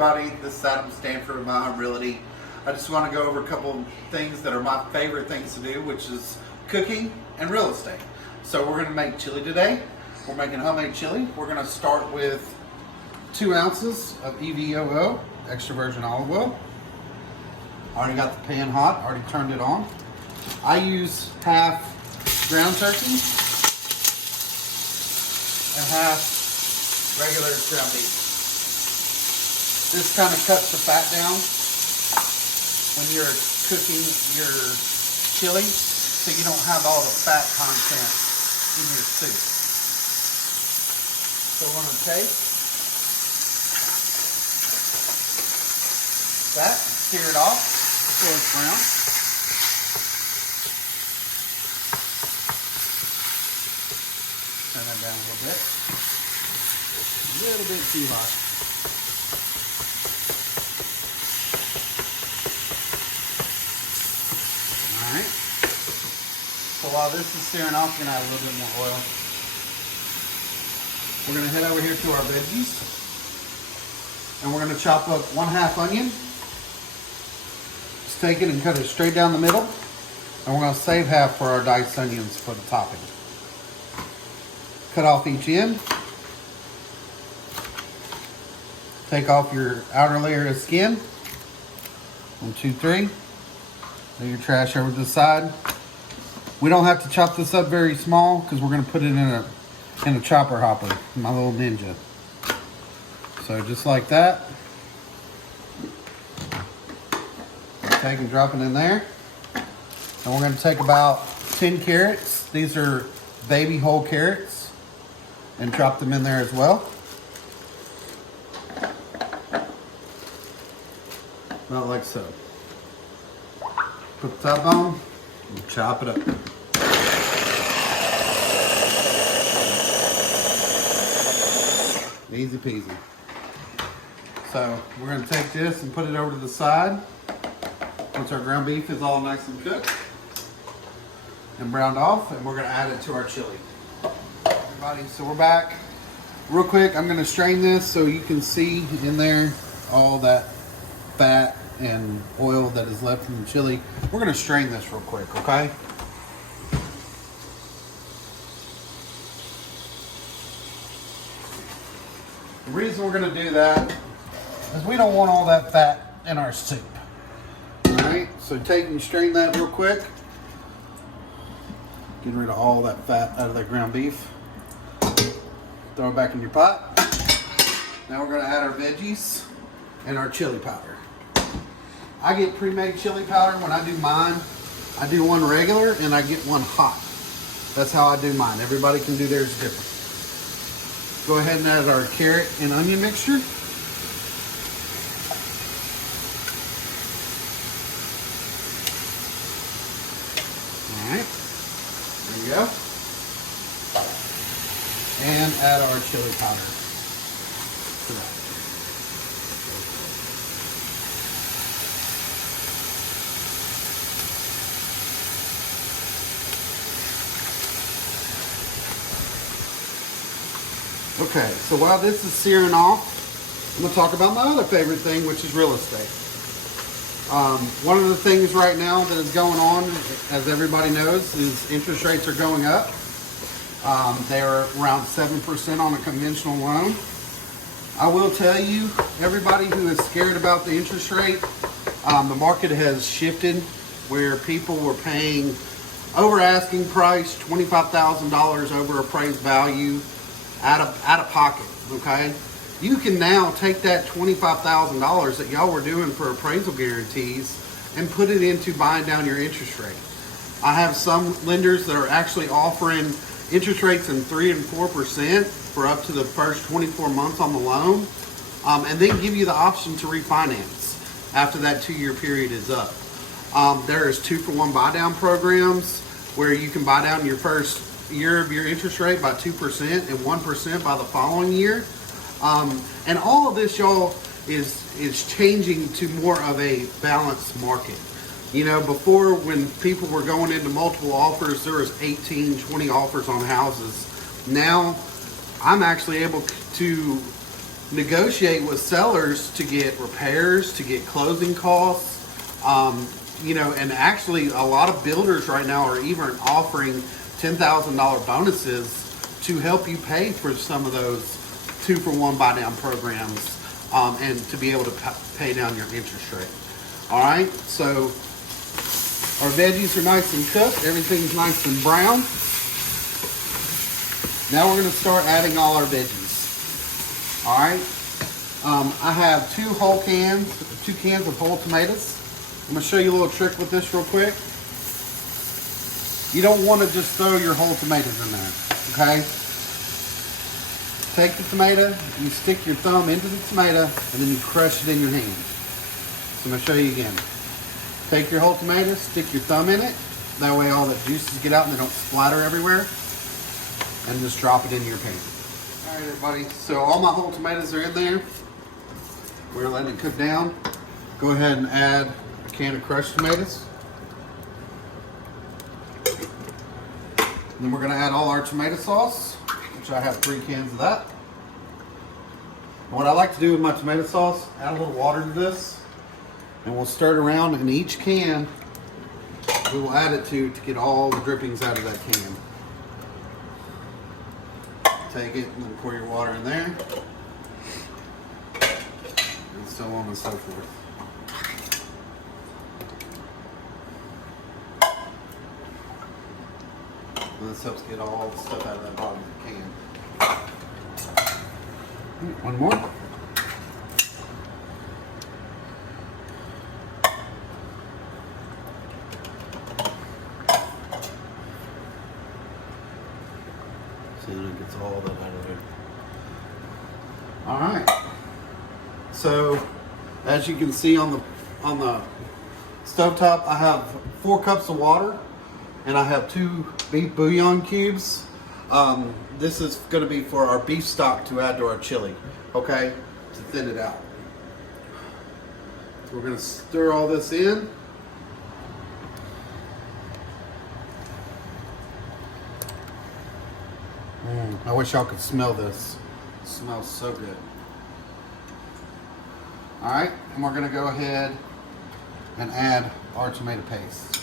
everybody, this is Adam Stanford of My Home Realty. I just want to go over a couple things that are my favorite things to do, which is cooking and real estate. So we're going to make chili today. We're making homemade chili. We're going to start with 2 ounces of EVOO, extra virgin olive oil. Already got the pan hot, already turned it on. I use half ground turkey and half regular ground beef. This kind of cuts the fat down when you're cooking your chili, so you don't have all the fat content in your soup. So we're going to take that, sear it off before it's brown. Turn that down a little bit. A little bit too hot. Alright. So while this is searing off, we're going to add a little bit more oil. We're going to head over here to our veggies. And we're going to chop up 1/2 onion. Just take it and cut it straight down the middle. And we're going to save half for our diced onions for the topping. Cut off each end. Take off your outer layer of skin. 1, 2, 3. Lay your trash over to the side. We don't have to chop this up very small because we're going to put it in a chopper hopper, my little ninja. So just like that. Take and drop it in there. And we're going to take about 10 carrots. These are baby whole carrots. And drop them in there as well. About like so. Put the top on and chop it up. Easy peasy. So we're going to take this and put it over to the side. Once our ground beef is all nice and cooked and browned off, and we're going to add it to our chili. Everybody, so we're back. Real quick, I'm going to strain this so you can see in there all that fat and oil that is left in the chili. We're going to strain this real quick, okay? The reason we're going to do that is we don't want all that fat in our soup. Alright, so take and strain that real quick. Getting rid of all that fat out of that ground beef. Throw it back in your pot. Now we're going to add our veggies and our chili powder. I get pre-made chili powder when I do mine. I do one regular and I get one hot. That's how I do mine. Everybody can do theirs different. Go ahead and add our carrot and onion mixture. Alright. There you go. And add our chili powder to that. Okay, so while this is searing off, I'm going to talk about my other favorite thing, which is real estate. One of the things right now that is going on, as everybody knows, is interest rates are going up. They're around 7% on a conventional loan. I will tell you, everybody who is scared about the interest rate, the market has shifted where people were paying over asking price, $25,000 over appraised value out of pocket, okay? You can now take that $25,000 that y'all were doing for appraisal guarantees and put it into buying down your interest rate. I have some lenders that are actually offering interest rates in 3 and 4% for up to the first 24 months on the loan, and then give you the option to refinance after that 2-year period is up. There is 2-for-1 buy down programs where you can buy down your first year of your interest rate by 2% and 1% by the following year. And all of this, y'all, is changing to more of a balanced market. You know, before when people were going into multiple offers, there was 18, 20 offers on houses. Now, I'm actually able to negotiate with sellers to get repairs, to get closing costs. You know, and actually a lot of builders right now are even offering $10,000 bonuses to help you pay for some of those 2-for-1 buy down programs, and to be able to pay down your interest rate. All right, so our veggies are nice and cooked. Everything's nice and brown. Now we're going to start adding all our veggies. All right, I have 2 cans of whole tomatoes. I'm going to show you a little trick with this real quick. You don't want to just throw your whole tomatoes in there, okay? Take the tomato, you stick your thumb into the tomato, and then you crush it in your hand. So I'm going to show you again. Take your whole tomato, stick your thumb in it. That way all the juices get out and they don't splatter everywhere. And just drop it into your pan. All right, everybody. So all my whole tomatoes are in there. We're letting it cook down. Go ahead and add a can of crushed tomatoes. And then we're going to add all our tomato sauce, which I have 3 cans of that. And what I like to do with my tomato sauce, add a little water to this, and we'll stir it around. In each can, we will add it to get all the drippings out of that can. Take it and then pour your water in there, and so on and so forth. And this helps get all the stuff out of that bottom of the can. One more. So then it gets all that out of there. All right. So, as you can see on the stovetop, I have 4 cups of water. And I have 2 beef bouillon cubes. This is going to be for our beef stock to add to our chili, okay, to thin it out. So we're going to stir all this in. I wish y'all could smell this. It smells so good. All right, and we're going to go ahead and add our tomato paste.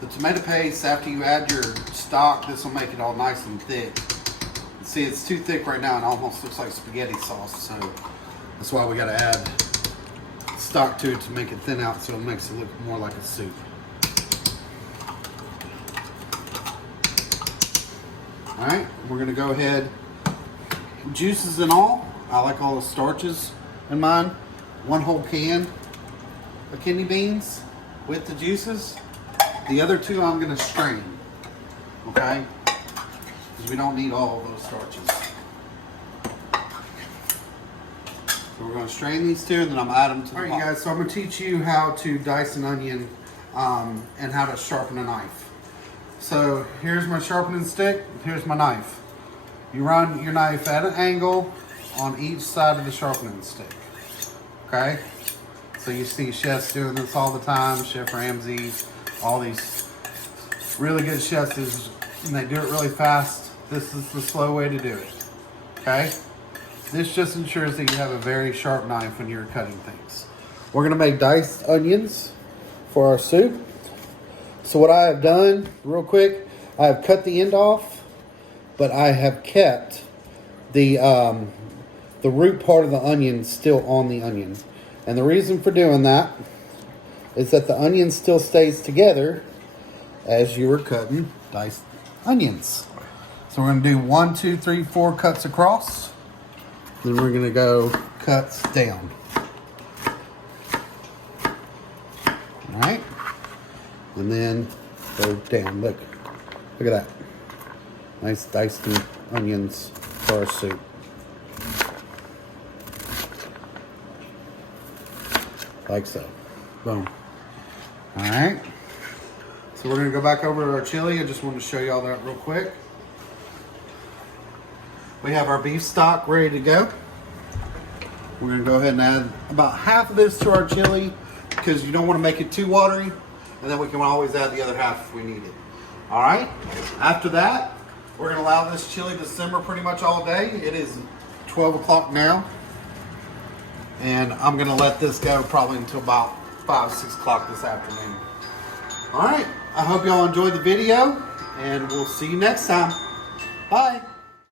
The tomato paste, after you add your stock, this will make it all nice and thick. See, it's too thick right now and almost looks like spaghetti sauce, so that's why we got to add stock to it to make it thin out, so it makes it look more like a soup. All right, we're going to go ahead, juices and all. I like all the starches in mine. 1 whole can of kidney beans with the juices. The other 2 I'm going to strain, okay? Because we don't need all of those starches. So we're going to strain these 2, and then I'm going to add them to the pot. All right, you guys, so I'm going to teach you how to dice an onion and how to sharpen a knife. So here's my sharpening stick, here's my knife. You run your knife at an angle on each side of the sharpening stick, okay? So you see chefs doing this all the time, Chef Ramsay, all these really good chefs, and they do it really fast. This is the slow way to do it, okay? This just ensures that you have a very sharp knife when you're cutting things. We're gonna make diced onions for our soup. So what I have done, real quick, I have cut the end off, but I have kept the root part of the onion still on the onion. And the reason for doing that is that the onion still stays together as you are cutting diced onions. So we're going to do 1, 2, 3, 4 cuts across. Then we're going to go cuts down. All right. And then go down. Look at that. Nice diced onions for our soup. Like so. Boom. All right. So we're going to go back over to our chili. I just wanted to show you all that real quick. We have our beef stock ready to go. We're going to go ahead and add about half of this to our chili. because you don't want to make it too watery, and then we can always add the other half if we need it. All right, after that, we're gonna allow this chili to simmer pretty much all day. It is 12 o'clock now, and I'm gonna let this go probably until about 5, 6 o'clock this afternoon. All right, I hope y'all enjoyed the video, and we'll see you next time. Bye.